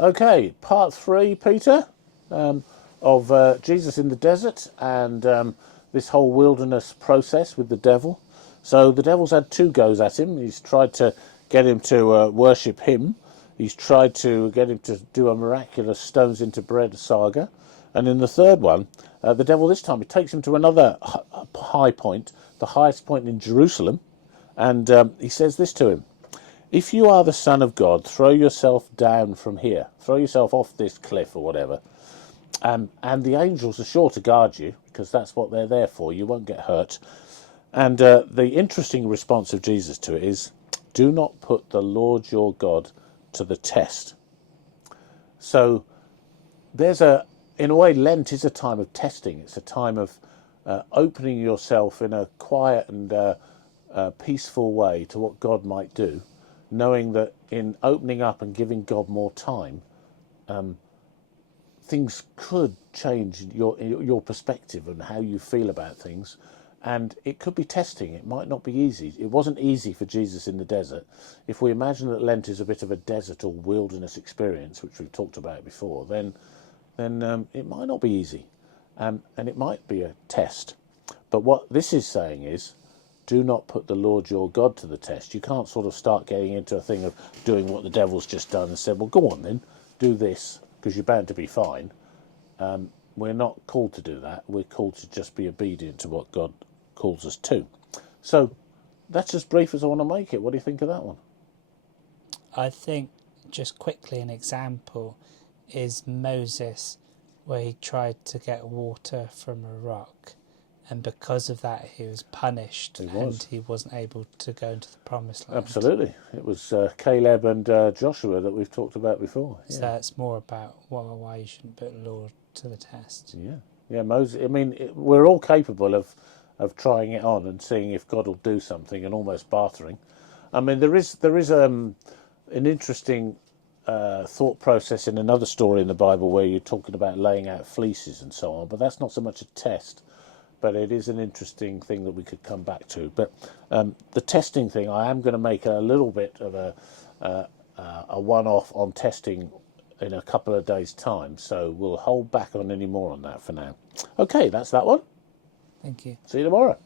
Okay, part three, Peter, of Jesus in the desert and this whole wilderness process with the devil. So the devil's had two goes at him. He's tried to get him to worship him. He's tried to get him to do a miraculous stones into bread saga. And in the third one, the devil this time, he takes him to another high point, the highest point in Jerusalem. And he says this to him: if you are the Son of God, throw yourself down from here. Throw yourself off this cliff or whatever. And the angels are sure to guard you, because that's what they're there for. You won't get hurt. And the interesting response of Jesus to it is, do not put the Lord your God to the test. So in a way, Lent is a time of testing. It's a time of opening yourself in a quiet and peaceful way to what God might do, knowing that in opening up and giving God more time, things could change your perspective and how you feel about things. And it could be testing. It might not be easy. It wasn't easy for Jesus in the desert. If we imagine that Lent is a bit of a desert or wilderness experience, which we've talked about before, then it might not be easy. And it might be a test. But what this is saying is, do not put the Lord your God to the test. You can't sort of start getting into a thing of doing what the devil's just done and said, well, go on then, do this, because you're bound to be fine. We're not called to do that. We're called to just be obedient to what God calls us to. So that's as brief as I want to make it. What do you think of that one? I think, just quickly, an example is Moses, where he tried to get water from a rock, and because of that he was punished and he wasn't able to go into the promised land. Absolutely. It was Caleb and Joshua that we've talked about before. So that's more about why you shouldn't put the Lord to the test. Yeah, Moses. I mean, we're all capable of trying it on and seeing if God will do something and almost bartering. I mean, there is an interesting thought process in another story in the Bible where you're talking about laying out fleeces and so on, but that's not so much a test, but it is an interesting thing that we could come back to. But the testing thing, I am going to make a little bit of a one-off on testing in a couple of days' time, so we'll hold back on any more on that for now. Okay, that's that one. Thank you. See you tomorrow.